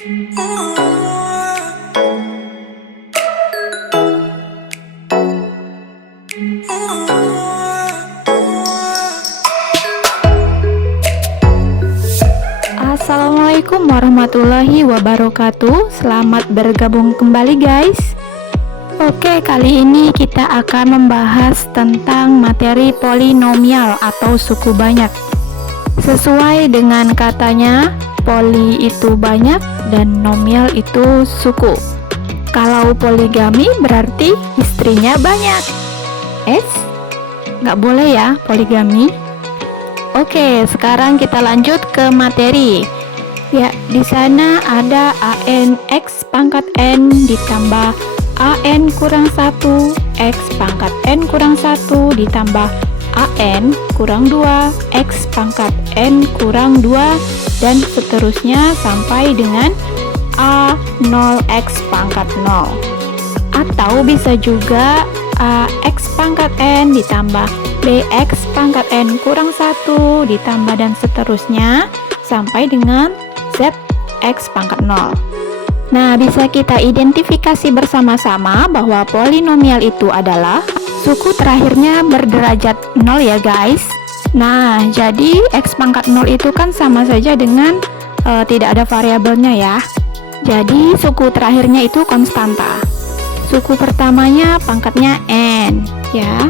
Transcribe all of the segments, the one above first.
Assalamualaikum warahmatullahi wabarakatuh. Selamat bergabung kembali guys. Oke, kali ini kita akan membahas tentang materi polinomial atau suku banyak. Sesuai dengan katanya, poli itu banyak dan nomial itu suku. Kalau poligami berarti istrinya banyak. Nggak boleh ya poligami. Oke, sekarang kita lanjut ke materi. Ya, di sana ada AN X pangkat N ditambah AN kurang 1 X pangkat N kurang 1 ditambah AN kurang 2 X pangkat N kurang 2 dan seterusnya sampai dengan A0 X pangkat 0. Atau bisa juga AX pangkat N ditambah BX pangkat N kurang 1 ditambah dan seterusnya sampai dengan ZX pangkat 0. Nah, bisa kita identifikasi bersama-sama bahwa polinomial itu adalah suku terakhirnya berderajat 0 ya guys. Nah, jadi X pangkat 0 itu kan sama saja dengan tidak ada variabelnya ya. Jadi suku terakhirnya itu konstanta. Suku pertamanya pangkatnya N ya.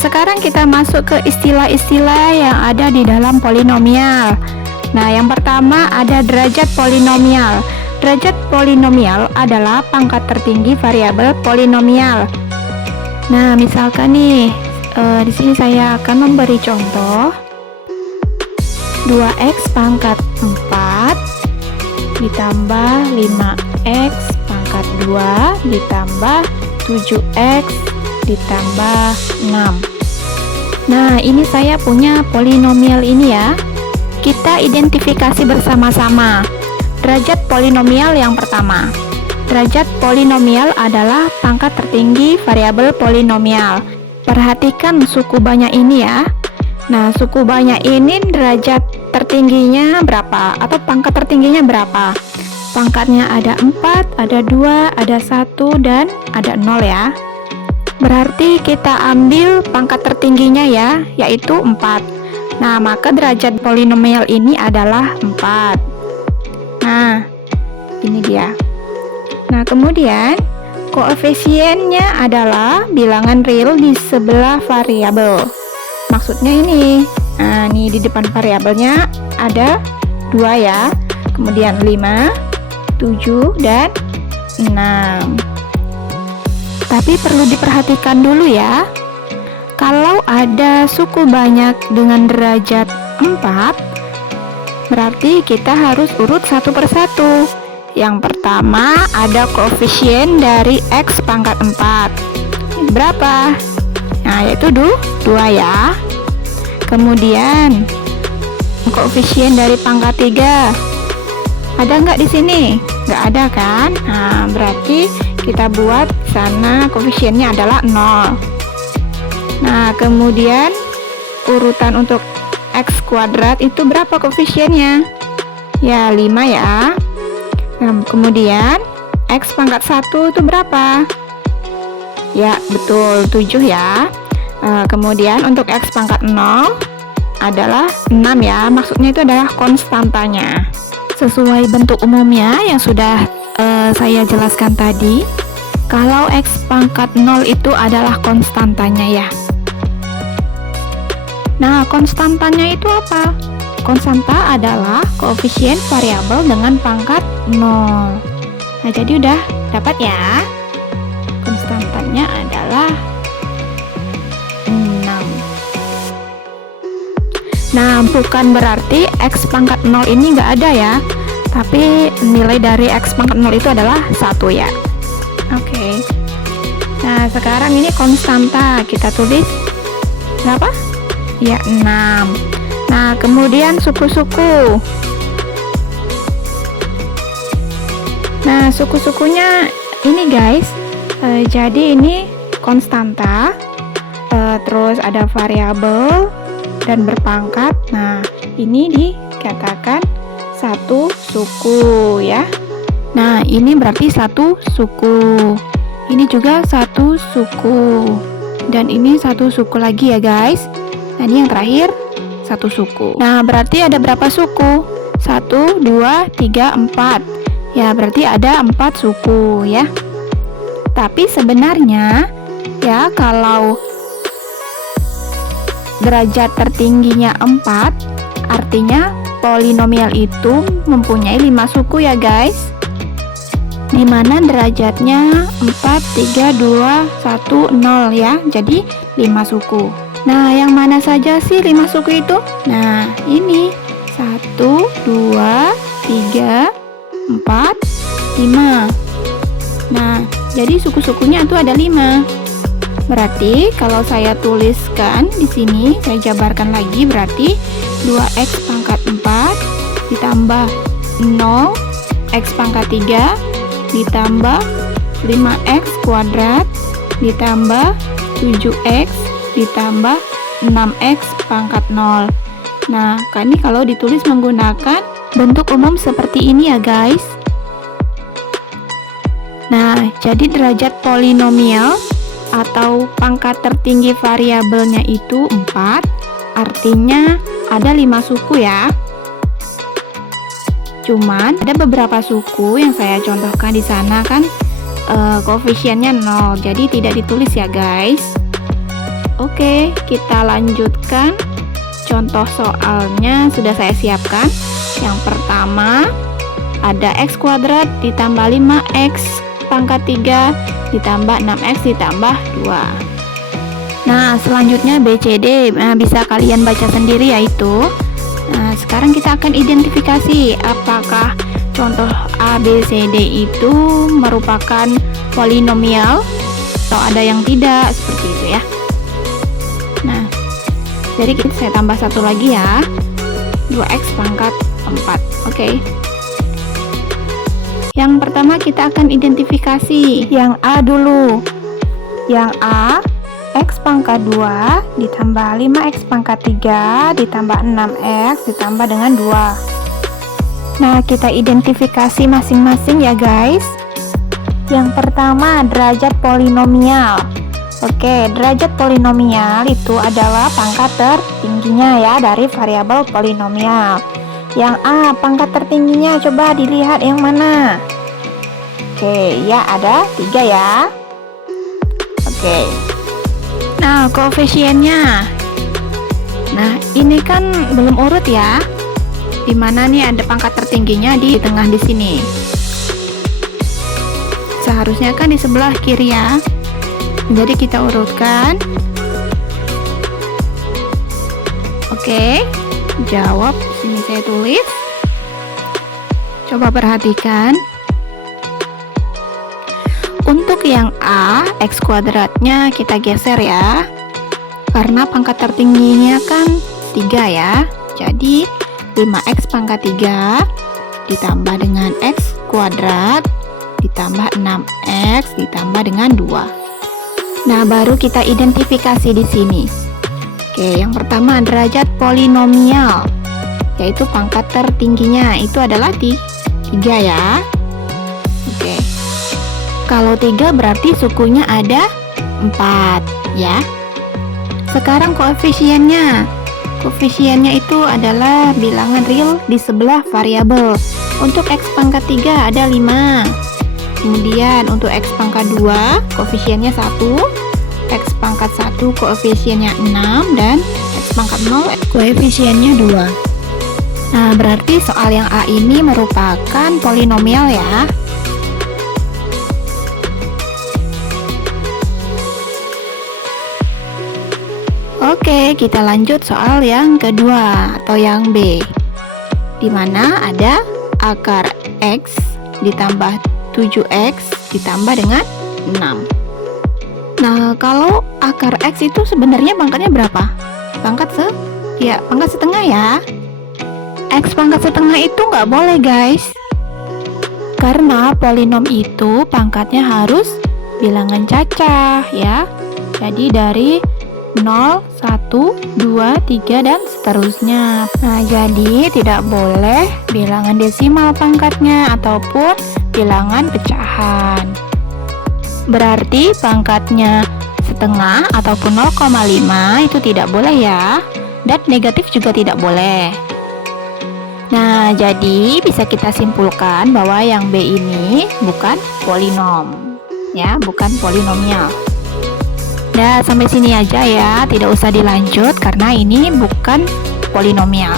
Sekarang kita masuk ke istilah-istilah yang ada di dalam polinomial. Nah, yang pertama ada derajat polinomial. Derajat polinomial adalah pangkat tertinggi variabel polinomial. Nah, misalkan nih, di sini saya akan memberi contoh 2x pangkat 4 ditambah 5x pangkat 2 ditambah 7x ditambah 6. Nah, ini saya punya polinomial ini ya. Kita identifikasi bersama-sama. Derajat polinomial yang pertama. Derajat polinomial adalah pangkat tertinggi variabel polinomial. Perhatikan suku banyak ini ya. Nah, suku banyak ini derajat tertingginya berapa? Atau pangkat tertingginya berapa? Pangkatnya ada 4, ada 2, ada 1, dan ada 0 ya. Berarti kita ambil pangkat tertingginya ya, yaitu 4. Nah, maka derajat polinomial ini adalah 4. Nah, ini dia. Nah, kemudian koefisiennya adalah bilangan real di sebelah variabel. Maksudnya ini. Nah, ini di depan variabelnya ada 2 ya. Kemudian 5, 7, dan 6. Tapi perlu diperhatikan dulu ya. Kalau ada suku banyak dengan derajat 4, berarti kita harus urut satu persatu. Yang pertama ada koefisien dari X pangkat 4. Berapa? Nah, yaitu 2 ya. Kemudian koefisien dari pangkat 3. Ada nggak di sini? Nggak ada kan? Nah, berarti kita buat sana koefisiennya adalah 0. Nah, kemudian urutan untuk X kuadrat itu berapa koefisiennya? Ya, 5 ya. Nah, kemudian X pangkat 1 itu berapa? Ya, betul, 7 ya. Kemudian untuk X pangkat 0 adalah 6 ya. Maksudnya itu adalah konstantanya. Sesuai bentuk umumnya yang sudah saya jelaskan tadi, kalau X pangkat 0 itu adalah konstantanya ya. Nah, konstantanya itu apa? Konstanta adalah koefisien variabel dengan pangkat 0. Nah, jadi udah dapat ya. Konstantanya adalah 6. Nah, bukan berarti X pangkat 0 ini nggak ada ya. Tapi nilai dari X pangkat 0 itu adalah 1 ya. Oke. Nah, sekarang ini konstanta. Kita tulis berapa? Ya, 6. Nah, kemudian suku-suku. Nah, suku-sukunya ini guys. Jadi ini konstanta. Terus ada variabel dan berpangkat. Nah, ini dikatakan satu suku ya. Nah, ini berarti satu suku. Ini juga satu suku. Dan ini satu suku lagi ya guys. Nah, ini yang terakhir satu suku. Nah, berarti ada berapa suku? 1, 2, 3, 4. Ya, berarti ada 4 suku ya. Tapi sebenarnya ya, kalau derajat tertingginya 4, artinya polinomial itu mempunyai 5 suku ya guys. Dimana derajatnya 4, 3, 2, 1, 0 ya. Jadi 5 suku. Nah, yang mana saja sih 5 suku itu? Nah, ini 1, 2, 3, 4, 5. Nah, jadi suku-sukunya itu ada 5. Berarti kalau saya tuliskan di sini, saya jabarkan lagi, berarti 2x pangkat 4 ditambah 0 x pangkat 3 ditambah 5x kuadrat ditambah 7x ditambah 6x pangkat 0. Nah, ini kalau ditulis menggunakan bentuk umum seperti ini ya guys. Nah, jadi derajat polinomial atau pangkat tertinggi variabelnya itu 4, artinya ada 5 suku ya. Cuman ada beberapa suku yang saya contohkan di sana kan koefisiennya 0, jadi tidak ditulis ya guys. Oke, kita lanjutkan. Contoh soalnya sudah saya siapkan. Yang pertama ada x kuadrat ditambah 5x pangkat 3 ditambah 6x ditambah 2. Nah, selanjutnya BCD, bisa kalian baca sendiri yaitu. Nah, sekarang kita akan identifikasi apakah contoh ABCD itu merupakan polinomial atau ada yang tidak, seperti itu ya. Nah, jadi saya tambah satu lagi ya, 2x pangkat 4. Oke. Yang pertama kita akan identifikasi yang A dulu. Yang A, x pangkat 2 ditambah 5x pangkat 3 ditambah 6x ditambah dengan 2. Nah, kita identifikasi masing-masing ya guys. Yang pertama derajat polinomial. Oke, derajat polinomial itu adalah pangkat tertingginya ya dari variabel polinomial. Yang A, pangkat tertingginya coba dilihat yang mana? Oke, ya ada 3 ya. Oke. Nah, koefisiennya. Nah, ini kan belum urut ya. Dimana nih ada pangkat tertingginya di tengah di sini. Seharusnya kan di sebelah kiri ya. Jadi kita urutkan. Oke. Jawab, sini saya tulis. Coba perhatikan. Untuk yang A, x kuadratnya kita geser ya. Karena pangkat tertingginya kan 3 ya. Jadi 5x pangkat 3 ditambah dengan x kuadrat ditambah 6x ditambah dengan 2. Nah, baru kita identifikasi di sini. Oke, yang pertama derajat polinomial, yaitu pangkat tertingginya itu adalah 3 ya. Oke. Kalau 3 berarti sukunya ada 4 ya. Sekarang koefisiennya. Koefisiennya itu adalah bilangan real di sebelah variabel. Untuk x pangkat 3 ada 5. Kemudian untuk x pangkat 2 koefisiennya 1. X pangkat 1 koefisiennya 6 dan X pangkat 0 koefisiennya 2. Nah, berarti soal yang A ini merupakan polinomial ya. Oke, kita lanjut soal yang kedua atau yang B. Dimana ada akar X ditambah 7X ditambah dengan 6. Nah, kalau akar X itu sebenarnya pangkatnya berapa? Pangkat setengah ya. X pangkat setengah itu nggak boleh guys. Karena polinom itu pangkatnya harus bilangan cacah ya. Jadi dari 0, 1, 2, 3 dan seterusnya. Nah, jadi tidak boleh bilangan desimal pangkatnya ataupun bilangan pecahan. Berarti pangkatnya setengah ataupun 0,5 itu tidak boleh ya. Dan negatif juga tidak boleh. Nah, jadi bisa kita simpulkan bahwa yang B ini bukan polinom. Ya, bukan polinomial. Nah, sampai sini aja ya, tidak usah dilanjut karena ini bukan polinomial.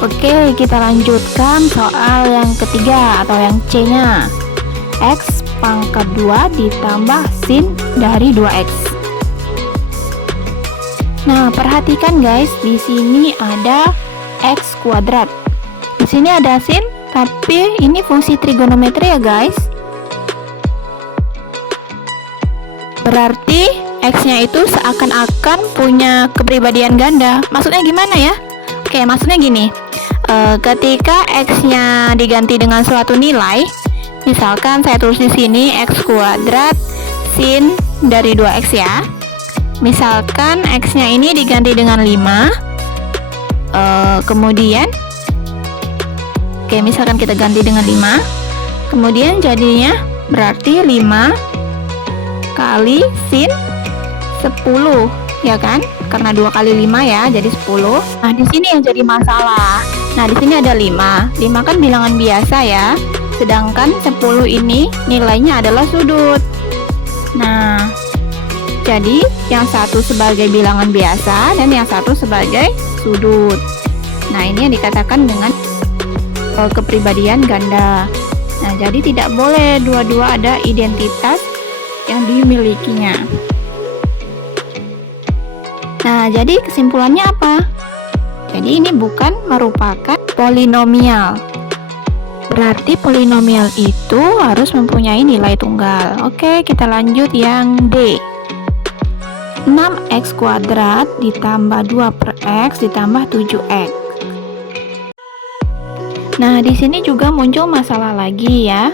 Oke, kita lanjutkan soal yang ketiga atau yang C-nya. X pangkat 2 ditambah sin dari 2X. Nah, perhatikan guys, di sini ada X kuadrat. Di sini ada sin, tapi ini fungsi trigonometri ya guys. Berarti X-nya itu seakan-akan punya kepribadian ganda. Maksudnya gimana ya? Oke, maksudnya gini. Ketika X-nya diganti dengan suatu nilai, misalkan saya tulis di sini X kuadrat sin dari 2X ya. Misalkan X-nya ini diganti dengan 5. Kemudian misalkan kita ganti dengan 5. Kemudian jadinya berarti 5 kali sin 10, ya kan? Karena 2 kali 5 ya, jadi 10. Nah, di sini yang jadi masalah. Nah, di sini ada 5. 5 kan bilangan biasa ya. Sedangkan 10 ini nilainya adalah sudut. Nah, jadi yang satu sebagai bilangan biasa dan yang satu sebagai sudut. Nah, ini yang dikatakan dengan kepribadian ganda. Nah, jadi tidak boleh dua-dua ada identitas yang dimilikinya. Nah, jadi kesimpulannya apa? Jadi ini bukan merupakan polinomial. Berarti polinomial itu harus mempunyai nilai tunggal. Oke, kita lanjut yang D. 6x kuadrat ditambah 2 per x ditambah 7x. Nah, di sini juga muncul masalah lagi ya.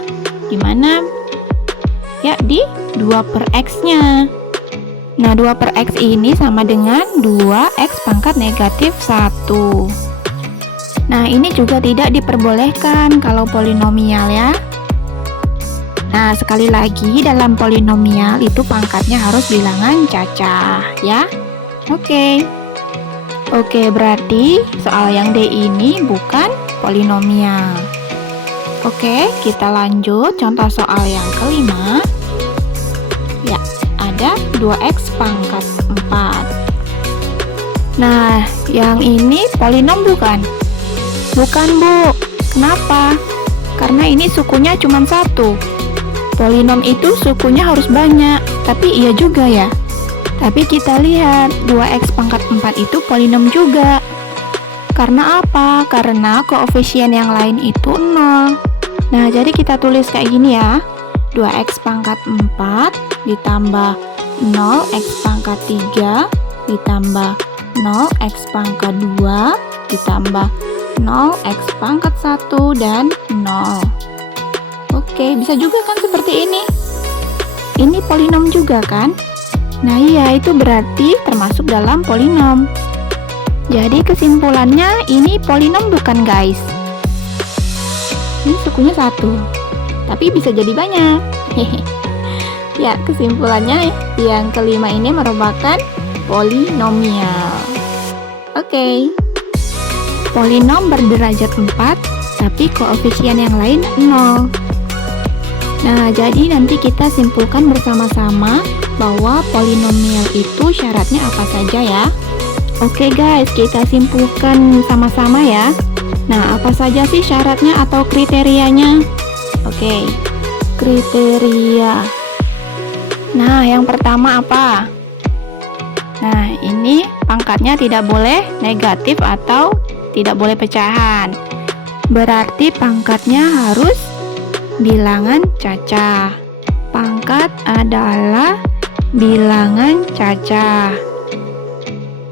Dimana ya di 2 per x-nya. Nah, 2 per x ini sama dengan 2x pangkat negatif 1. Nah, ini juga tidak diperbolehkan kalau polinomial ya. Nah, sekali lagi dalam polinomial itu pangkatnya harus bilangan cacah ya. Oke, berarti soal yang D ini bukan polinomial. Oke, kita lanjut contoh soal yang kelima. Ya, ada 2x pangkat 4. Nah, yang ini polinom bukan? Bukan, Bu. Kenapa? Karena ini sukunya cuma 1. Polinom itu sukunya harus banyak. Tapi iya juga ya. Tapi kita lihat 2x pangkat 4 itu polinom juga. Karena apa? Karena koefisien yang lain itu 0. Nah, jadi kita tulis kayak gini ya. 2x pangkat 4 ditambah 0x pangkat 3 ditambah 0x pangkat 2 ditambah 0x pangkat 1 dan 0. Oke, bisa juga kan seperti ini. Ini polinom juga kan? Nah iya, itu berarti termasuk dalam polinom. Jadi kesimpulannya ini polinom bukan guys. Ini sukunya 1, tapi bisa jadi banyak. Ya, kesimpulannya yang kelima ini merupakan polinomial. Oke. Polinom berderajat 4, tapi koefisien yang lain 0. Nah, jadi nanti kita simpulkan bersama-sama bahwa polinomial itu syaratnya apa saja ya. Oke guys, kita simpulkan sama-sama ya. Nah, apa saja sih syaratnya atau kriterianya? Oke, kriteria. Nah, yang pertama apa? Nah, ini pangkatnya tidak boleh negatif atau tidak boleh pecahan. Berarti pangkatnya harus bilangan cacah. Pangkat adalah bilangan cacah.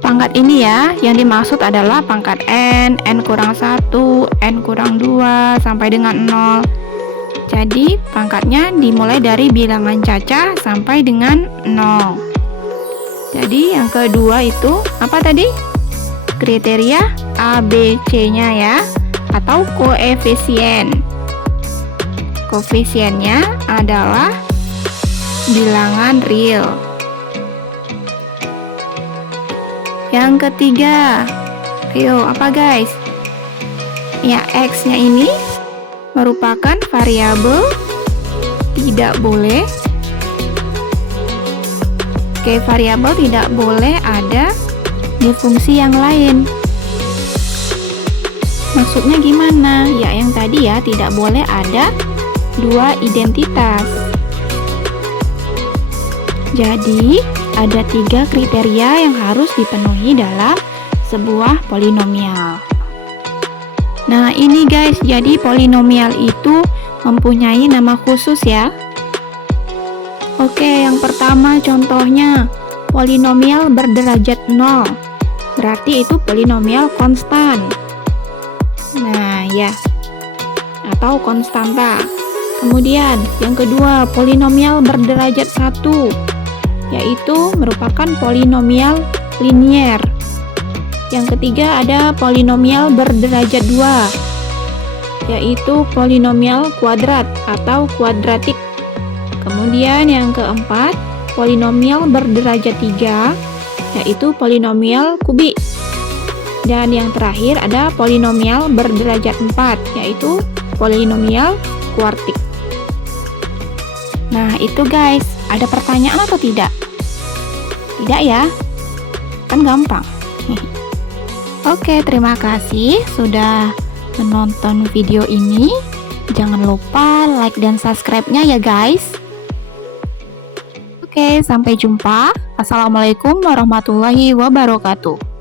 Pangkat ini ya, yang dimaksud adalah pangkat n kurang 1, n kurang 2, sampai dengan 0. Jadi pangkatnya dimulai dari bilangan cacah sampai dengan 0. Jadi yang kedua itu apa tadi? Kriteria A, B, C-nya ya, atau koefisien. koefisiennya adalah bilangan real. Yang ketiga, ayo apa guys? Ya, X-nya ini merupakan variabel tidak boleh. Oke, variabel tidak boleh ada di fungsi yang lain. Maksudnya gimana? Ya, yang tadi ya, tidak boleh ada dua identitas. Jadi, ada 3 kriteria yang harus dipenuhi dalam sebuah polinomial. Nah, ini guys, jadi polinomial itu mempunyai nama khusus ya. Oke, yang pertama contohnya polinomial berderajat 0. Berarti itu polinomial konstan. Nah, ya. Atau konstanta. Kemudian, yang kedua, polinomial berderajat 1, yaitu merupakan polinomial linier. Yang ketiga ada polinomial berderajat 2, yaitu polinomial kuadrat atau kuadratik. Kemudian yang keempat, polinomial berderajat 3, yaitu polinomial kubik. Dan yang terakhir ada polinomial berderajat 4, yaitu polinomial kuartik. Nah, itu guys, ada pertanyaan atau tidak? Tidak ya? Kan gampang. Oke, terima kasih sudah menonton video ini. Jangan lupa like dan subscribe-nya ya guys. Oke, sampai jumpa. Assalamualaikum warahmatullahi wabarakatuh.